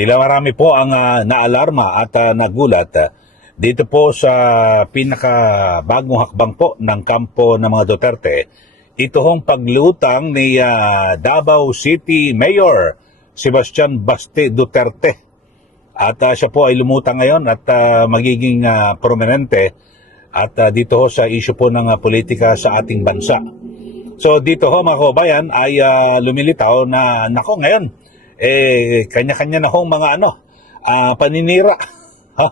Tila marami po ang naalarma at nagulat dito po sa pinakabagong hakbang po ng kampo ng mga Duterte. Ito hong paglutang ni Davao City Mayor Sebastian Baste Duterte. At siya po ay lumutang ngayon at magiging prominente at dito ho sa issue po ng politika sa ating bansa. So dito ho mga kababayan ay lumilitaw na nako ngayon kanya-kanya na hong mga paninira. Ha?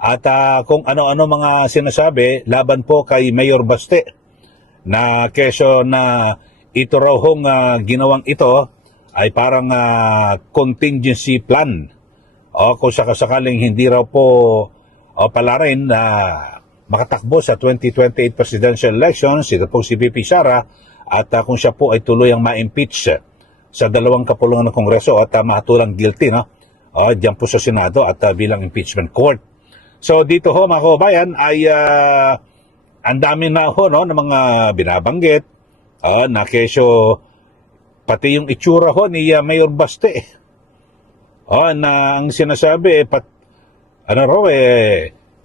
At kung ano-ano mga sinasabi laban po kay Mayor Baste na keso na ito raw hong ginawang ito ay parang contingency plan. O kung sakasakaling hindi raw po pala rin na makatakbo sa 2028 presidential elections, ito po si VP Sara, at kung siya po ay tuluyang ma-impeach sa dalawang kapulungan ng Kongreso at mahatulang guilty, no? Diyan po sa Senado at bilang impeachment court. So dito ho mga kababayan ay ang dami na ho no, ng mga binabanggit na kesyo pati yung itsura ho ni Mayor Baste. Na ang sinasabi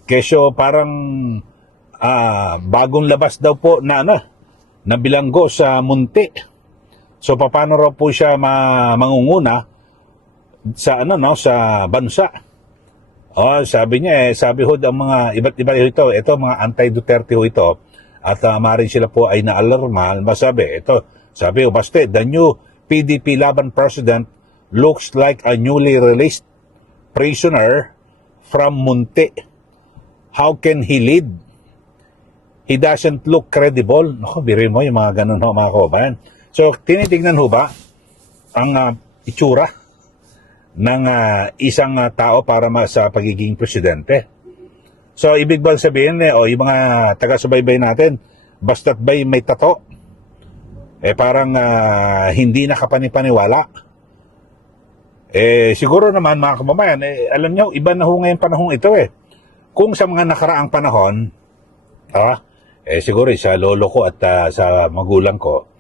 kesyo parang bagong labas daw po na bilanggo sa munti. So paano raw po siya mangunguna sa sa bansa? Sabi niya sabi ho ang mga iba't iba ito mga anti-Duterte ho ito at maaaring sila po ay naalarma. Sabi Baste, the new PDP Laban president looks like a newly released prisoner from Munti. How can he lead? He doesn't look credible. Naku, birin mo yung mga ganun ho mga kababayan. So, tinitignan ho ba ang itsura ng isang tao para sa pagiging presidente? So, ibig bang sabihin, yung mga taga-subaybay natin, basta't ba'y may tato, parang hindi nakapanipaniwala. Siguro naman mga kababayan, alam nyo, iba na ho ngayon panahon ito Kung sa mga nakaraang panahon, siguro sa lolo ko at sa magulang ko,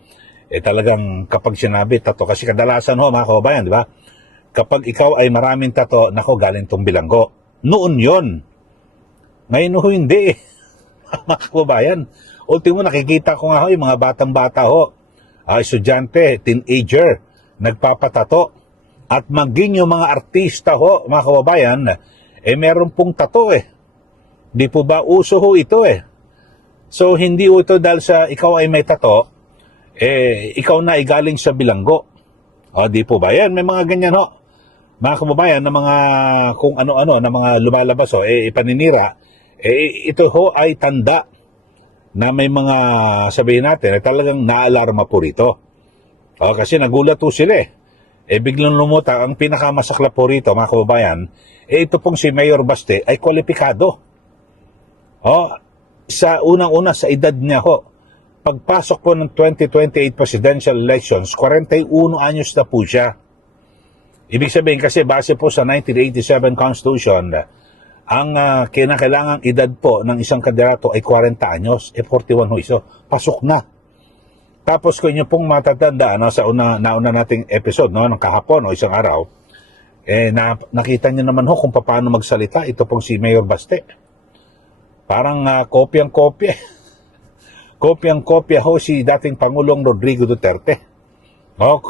talagang kapag sinabi tato, kasi kadalasan ho mga kababayan, di ba? Kapag ikaw ay maraming tato, nako galing tong bilanggo. Noon yon. Ngayon ho hindi mga kababayan. Ultimo nakikita ko nga ho yung mga batang-bata ho, estudyante, teenager, nagpapatato. At maging yung mga artista ho, mga kababayan, meron pong tato Di po ba uso ho ito So hindi ho ito dahil sa ikaw ay may tato, ikaw na ay galing sa bilanggo. Di po ba yan? May mga ganyan ho. Mga kababayan, na mga kung ano-ano, na mga lumalabas paninira, ito ho ay tanda na may mga sabihin natin talagang naalarma po rito. Kasi nagulat ho sila biglang lumutang. Ang pinakamasaklap po rito, mga kababayan, ito pong si Mayor Baste ay kwalipikado. Sa unang-una sa edad niya ho, pagpasok po ng 2028 presidential elections, 41 anyos na po siya. Ibig sabihin kasi base po sa 1987 Constitution, ang kinakailangang edad po ng isang kandidato ay 40 anyos, 41 ho iso, pasok na. Tapos kung inyo pong matatanda sa nauna nating episode ng kahapon o isang araw, nakita niyo naman ho kung paano magsalita ito pong si Mayor Baste. Parang kopyang-kopya. Kopyang-kopya ho si dating Pangulong Rodrigo Duterte.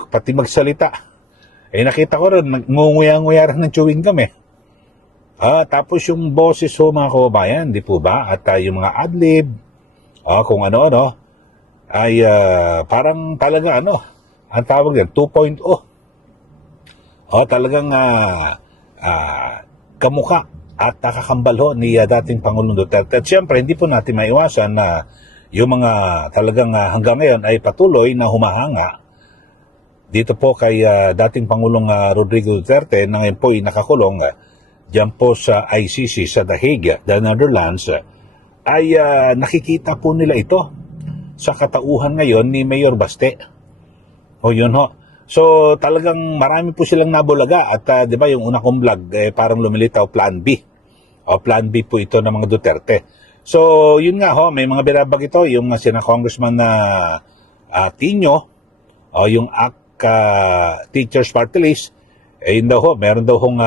Pati magsalita. Nakita ko rin, ngunguya-nguya rin ng chewing gum tapos yung boses ho mga kababayan, di po ba? At yung mga adlib, kung ano-ano, ay parang talaga ang tawag yan, 2.0. Talagang kamukha at nakakambal ho ni dating Pangulong Duterte. At siyempre, hindi po natin maiwasan na yung mga talagang hanggang ngayon ay patuloy na humahanga dito po kay dating Pangulong Rodrigo Duterte na ngayon po ay nakakulong dyan po sa ICC sa The Hague, the Netherlands, ay nakikita po nila ito sa katauhan ngayon ni Mayor Baste. Yun ho. So talagang marami po silang nabulaga at di ba yung una kong vlog parang lumilitaw Plan B. Plan B po ito ng mga Duterte. So yun nga ho, may mga binabag ito yung sina Congressman na Tino, yung ACT Teachers Party List, yun daw ho, meron daw hong,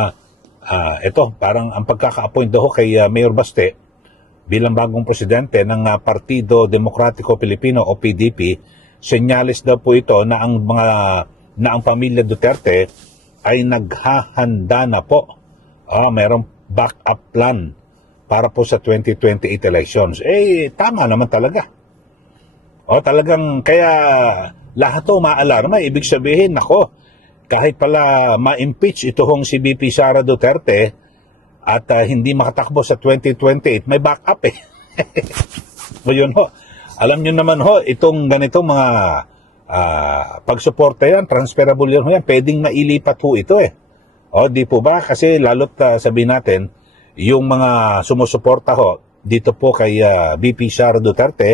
ito, parang ang pagkaka-appoint daw ho kay Mayor Baste bilang bagong presidente ng Partido Demokratiko Pilipino o PDP, senyales daw po ito na ang pamilya Duterte ay naghahanda na po. Merong backup plan para po sa 2028 elections. Tama naman talaga. Talagang kaya lahat to maalarma. Ibig sabihin, nako, kahit pala ma-impeach ito hong si BP Sara Duterte at hindi makatakbo sa 2028, may backup eh. So yun ho. Alam nyo naman ho, itong ganitong mga pagsuporta yan, transferable yan ho yan, pwedeng mailipat ho ito eh. Di po ba? Kasi lalo't sabihin natin, yung mga sumusuporta ho, dito po kay BP Sara Duterte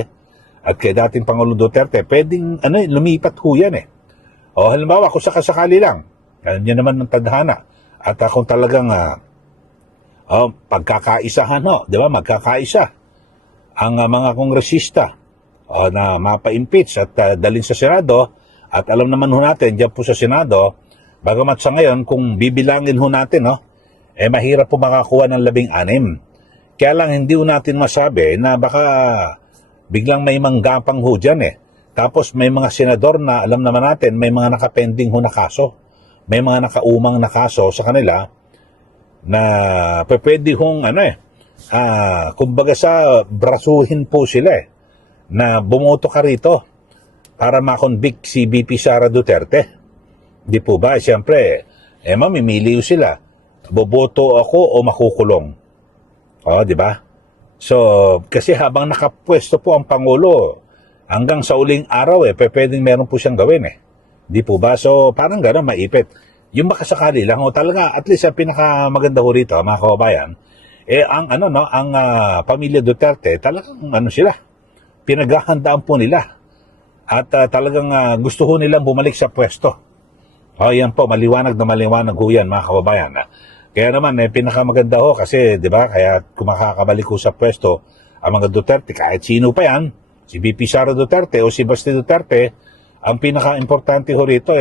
at kay dating Pangulong Duterte, pwedeng lumipat ho yan eh. Halimbawa, kung sakasakali lang, yan naman ng tadhana. At kung talagang pagkakaisahan ho, di ba, magkakaisa ang mga kongresista na mapa-impeach at dalhin sa Senado. At alam naman ho natin, dyan po sa Senado, bagamat sa ngayon, kung bibilangin ho natin, mahirap po makakuha ng 16. Kaya lang hindi ho natin masabi na baka biglang may manggapang ho dyan eh. Tapos may mga senador na alam naman natin, may mga nakapending ho na kaso. May mga nakaumang na kaso sa kanila na pwede hong kumbaga sa brasuhin po sila eh, na bumoto ka rito para makonvict si BP Sara Duterte. Di po ba? Siyempre, mamimili sila. Boboto ako o makukulong. Di ba? So, kasi habang nakapwesto po ang Pangulo, hanggang sa uling araw pwedeng meron po siyang gawin eh. Di po ba? So, parang gano'n, maipit. Yung makasakali lang, talaga, at least ang pinakamaganda ho rito, mga kababayan, ang pamilya Duterte, talagang sila, pinaghahandaan po nila. At talagang gusto ho nilang bumalik sa pwesto. Yan po, maliwanag na maliwanag ho yan, mga kababayan. Kaya naman, pinakamaganda ho kasi, di ba, kaya kung makakabalik ho sa pwesto, ang mga Duterte, kahit sino pa yan, si BP Sara Duterte o si Basti Duterte, ang pinaka-importante ho rito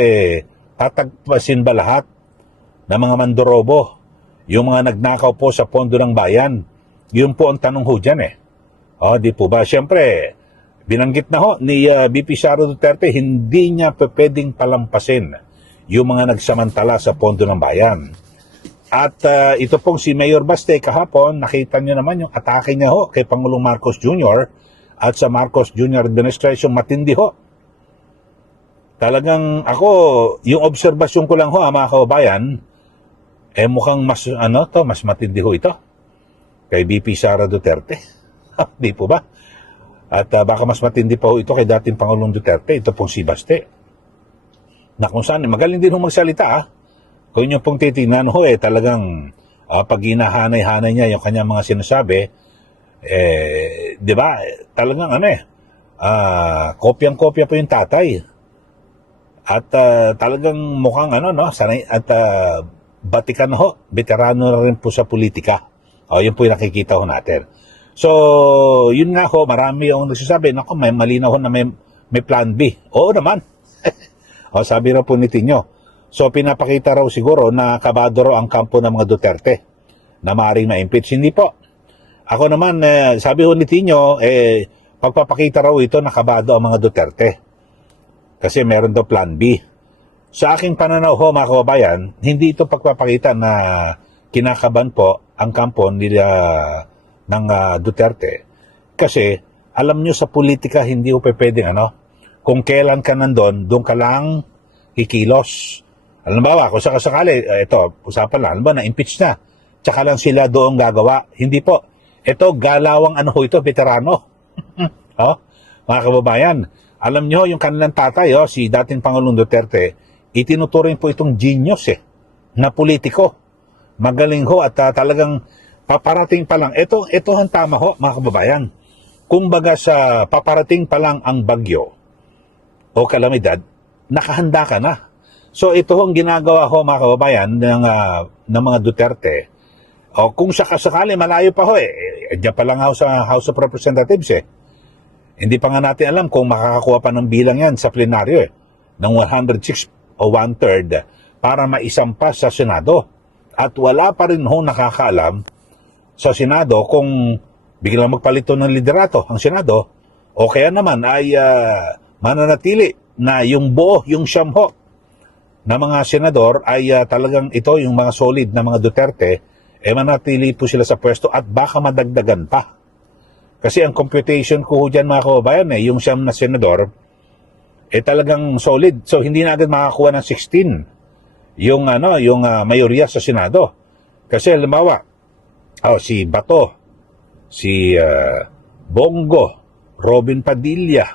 tatagpasin ba lahat ng mga mandorobo, yung mga nagnakaw po sa pondo ng bayan. Yun po ang tanong ho dyan eh. Di po ba? Siyempre, binanggit na ho ni BP Sara Duterte, hindi niya pwedeng palampasin yung mga nagsamantala sa pondo ng bayan. At ito pong si Mayor Baste kahapon, nakita niyo naman yung atake niya ho kay Pangulong Marcos Jr. at sa Marcos Jr. administration, matindi ho. Talagang ako, yung obserbasyon ko lang ho, mga kababayan, mukhang mas matindi ho ito kay BP Sara Duterte. Di po ba? At baka mas matindi pa ho ito kay dating Pangulong Duterte, ito pong si Baste. Na kung saan, magaling din ho magsalita Kung nyo pong titingnan ho talagang pag hinahanay-hanay niya yung kanyang mga sinasabi, di ba, talagang kopyang-kopya po yung tatay. At talagang mukhang sanay at batikan ho, veterano na rin po sa politika. Yun po yung nakikita ho natin. So, yun nga ho, marami yung nagsasabi, may malinaw ho na may plan B. Oo naman. Sabi raw po ni Tinyo. So, pinapakita raw siguro na kabado raw ang kampo ng mga Duterte na maaaring ma-impeach. Hindi po. Ako naman, sabi ho ni Tinyo, pagpapakita raw ito na kabado ang mga Duterte. Kasi meron daw plan B. Sa aking pananaw ho, mga kababayan, hindi ito pagpapakita na kinakaban po ang kampo nila ng Duterte. Kasi, alam nyo sa politika, hindi ho pwedeng kung kailan ka nandun, doon ka lang kikilos. Alam ba, kung sakasakali, ito, usapan lang, na-impeach na. Tsaka lang sila doon gagawa. Hindi po. Ito, galawang ito, veterano. Mga kababayan, alam nyo, yung kanilang tatay, si dating Pangulong Duterte, itinuturing po itong genius na politiko. Magaling ho at talagang paparating pa lang. Ito ang tama ho, mga kababayan. Kumbaga sa paparating pa lang ang bagyo o kalamidad, nakahanda ka na. So ito ang ginagawa ho, mga kababayan, ng mga Duterte. Kung sakasakali, malayo pa ho diyan pa lang sa House of Representatives Hindi pa nga natin alam kung makakakuha pa ng bilang yan sa plenaryo ng 106 o 1/3 para maisampa sa Senado. At wala pa rin ho nakakaalam sa Senado kung biglang magpalito ng liderato ang Senado o kaya naman ay mananatili na yung buo, yung siyam ho na mga senador ay talagang ito yung mga solid na mga Duterte, manatili po sila sa pwesto at baka madagdagan pa. Kasi ang computation ko dyan mga kababayan, yung siyam na senador, talagang solid. So hindi na agad makakuha ng 16 yung mayorya sa Senado. Kasi halimbawa, si Bato, si Bongo, Robin Padilla,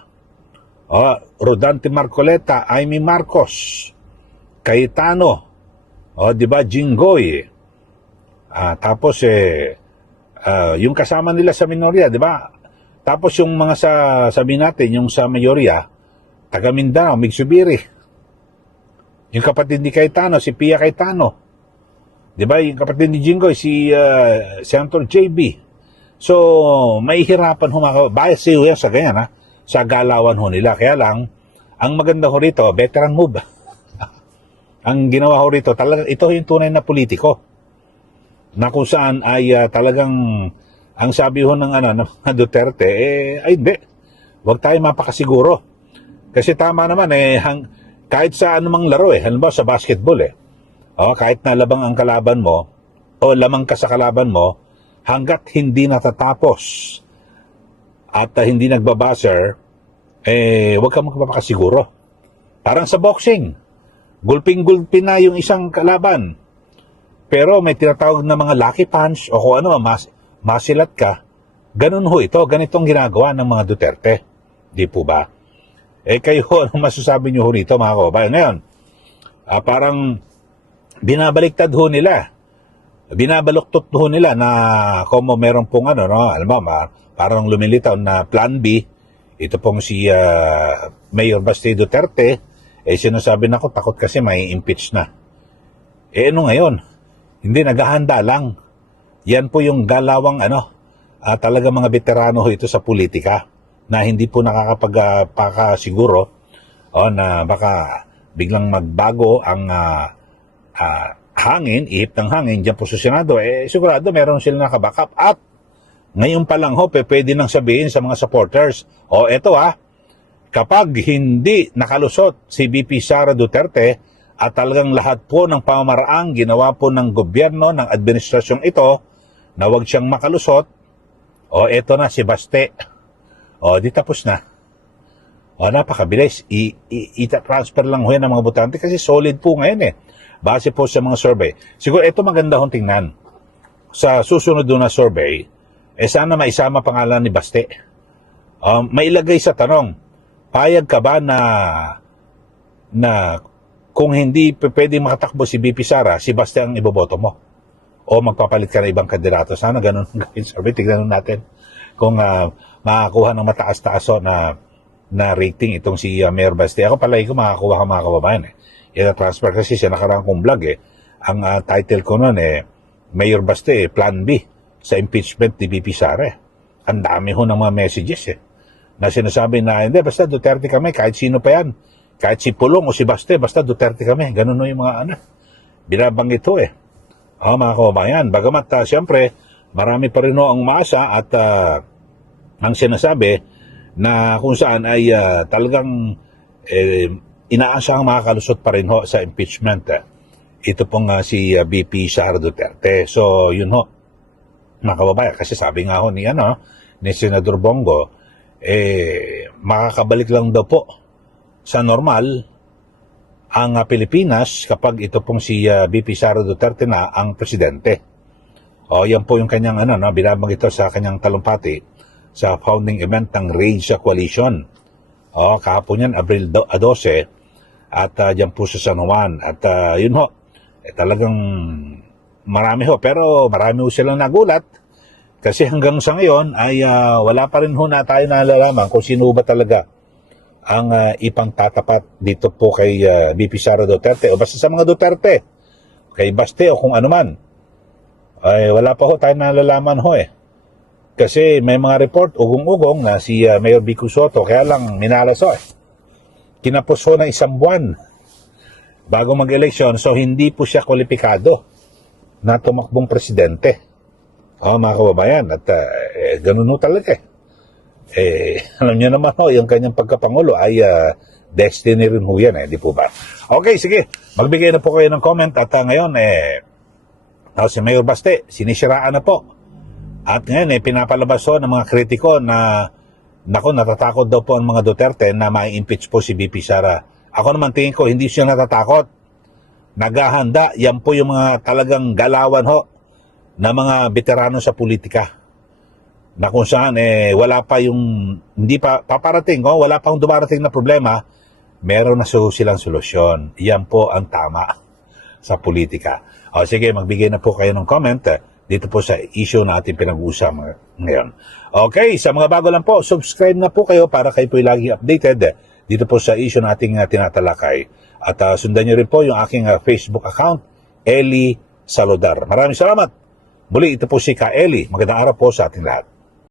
Rodante Marcoleta, Amy Marcos, Cayetano, di ba, Jinggoy, tapos yung kasama nila sa minorya, di ba? Tapos yung mga sabi natin, yung sa mayorya, taga Mindanao, Migsubiri. Yung kapatid ni Cayetano, si Pia Cayetano. Di ba? Yung kapatid ni Jinggoy, si Senator JB. So, may hirapan humakaw. Bias siya sa ganyan, sa galawan ho nila. Kaya lang, ang maganda ho rito, veteran move. Ang ginawa ho rito, talaga, ito yung tunay na politiko. Na kung saan ay talagang, ang sabi ho ng Duterte, ay hindi. Huwag tayo mapakasiguro. Kasi tama naman, kahit sa anumang laro, halimbawa sa basketball, kahit na labang ang kalaban mo, o lamang ka sa kalaban mo, hanggat hindi natatapos at hindi nagbabuzzer, huwag kang magpapakasiguro. Parang sa boxing, gulping-gulpin na yung isang kalaban. Pero may tinatawag na mga lucky punch o kung ano, masilat ka. Ganun ho ito, ganitong ginagawa ng mga Duterte. Di po ba? Kayo, ano masasabi nyo ho rito mga kababayan? Ngayon, parang binabaliktad ho nila. Binabaluktot ho nila na kung meron pong alam ba, parang lumilitaw na plan B, ito pong si Mayor Baste Duterte, sinasabi na ko, takot kasi may impeach na. Ano ngayon? Hindi, naghahanda lang. Yan po yung galawang talaga mga veterano ho ito sa politika na hindi po nakakapagpakasiguro na baka biglang magbago ang hangin, ihip ng hangin dyan po sa Senado. Sigurado meron sila nakabackup at ngayon pa lang ho, pwede nang sabihin sa mga supporters, eto kapag hindi nakalusot si VP Sara Duterte at talagang lahat po ng pamamaraang ginawa po ng gobyerno, ng administrasyong ito, na wag siyang makalusot, eto na si Baste. Di tapos na. Napakabilis. Ita-transfer lang ho yan ng mga botante kasi solid po ngayon base po sa mga survey. Siguro ito maganda hong tingnan. Sa susunod na survey, sana maisama pangalan ni Baste. Mailagay sa tanong, payag ka ba na kung hindi pwedeng makatakbo si BP Sara, si Baste ang iboboto mo? O magpapalit ka na ibang kandidato? Sana ganun ang gawin survey. Tignan natin kung makakuha ng mataas-taas na rating itong si Mayor Baste. Ako palagi ko makakuha ka mga kababayan. Ina-transfer kasi siya nakaraan kong vlog Ang title ko noon Mayor Baste, Plan B sa impeachment ni BP Sara. Ang dami ho ng mga messages na sinasabi na hindi, basta Duterte kami, kahit sino pa yan. Kahit si Pulong o si Baste, basta Duterte kami. Ganun yung mga binabanggit ho mga kababayan. Bagamat siyempre, marami pa rin ang maasa at ang sinasabi na kung saan ay talagang inaasahang makakalusot pa rin ho sa impeachment. Ito pong si BP Sara Duterte. So, yun ho, mga kababayan. Kasi sabi nga ho ni Senador Bongo, makakabalik lang daw po sa normal ang Pilipinas kapag ito pong si BP Sara Duterte na ang presidente. Yan po yung kanyang binabanggit ito sa kanyang talumpati sa founding event ng Rage Coalition. Kahapon yan, Abril 12, at dyan po sa San Juan. At yun ho, talagang marami ho, pero marami ho silang nagulat kasi hanggang sa ngayon ay wala pa rin ho na tayo nalalaman kung sino ba talaga ang ipang tatapat dito po kay BP Sara Duterte o basta sa mga Duterte, kay Baste o kung anuman. Ay wala pa ho tayo nalalaman ho Kasi may mga report, ugong-ugong na si Mayor Vico Soto, kaya lang minalas ho Kinapos ho ng 1 buwan. bago mag-eleksyon, so hindi po siya kwalipikado na tumakbong presidente. Mga kababayan, at ganun ho talaga alam niyo naman yung kanyang pagkapangulo ay destiny rin ho yan, di po ba? Okay, sige, magbigay na po kayo ng comment at ngayon, si Mayor Baste, sinisiraan na po. At ngayon, pinapalabas ho ng mga kritiko na, natatakot daw po ang mga Duterte na ma-impeach po si BP Sara. Ako naman tingin ko, hindi siya natatakot. Naghahanda, yan po yung mga talagang galawan ho na mga veterano sa politika. Na kung saan, wala pa yung, hindi pa paparating, wala pa dumarating na problema, meron na silang solusyon. Yan po ang tama sa politika. Sige, magbigay na po kayo ng comment dito po sa issue na ating pinag-uusapan ngayon. Okay, sa mga bago lang po, subscribe na po kayo para kayo po lagi updated dito po sa issue na ating tinatalakay. At sundan nyo rin po yung aking Facebook account, Eli Saludar. Maraming salamat. Muli, ito po si Ka Eli. Magandang araw po sa ating lahat.